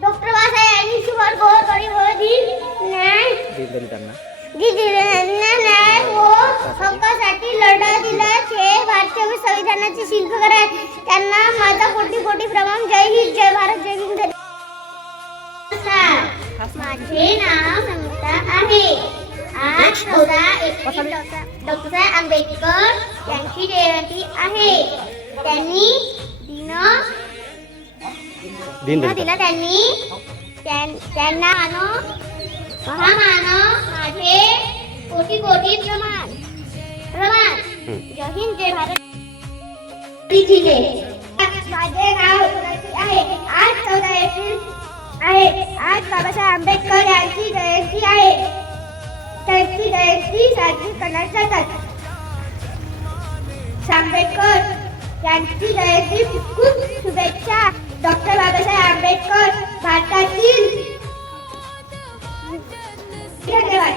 Doctor Babasaheb यांनी sugar न्याय व हक्कासाठी लढा दिला. हे भारतीय संविधानाचे शिल्पकार आहेत. त्यांना माझा कोटी कोटी प्रणाम. जय हिंद, जय भारत, जय हिंद. माझे नाव संगीता आहे. आज 14 एप्रिल डॉक्टर साहेब आंबेडकर यांची जयंती आहे. त्यांनी दिला त्यांना महामानव माझे कोटी कोटी प्रमाण. जय हिंद, जय भारत. माझे नाव आहे. आज 14 एप्रिल आहे. आज बाबासाहेब आंबेडकर यांची जयंती आहे. त्यांची जयंती साजरी करण्यात जातात. आंबेडकर यांची जयंती खूप शुभेच्छा. डॉक्टर बाबासाहेब आंबेडकर भारतातील. धन्यवाद.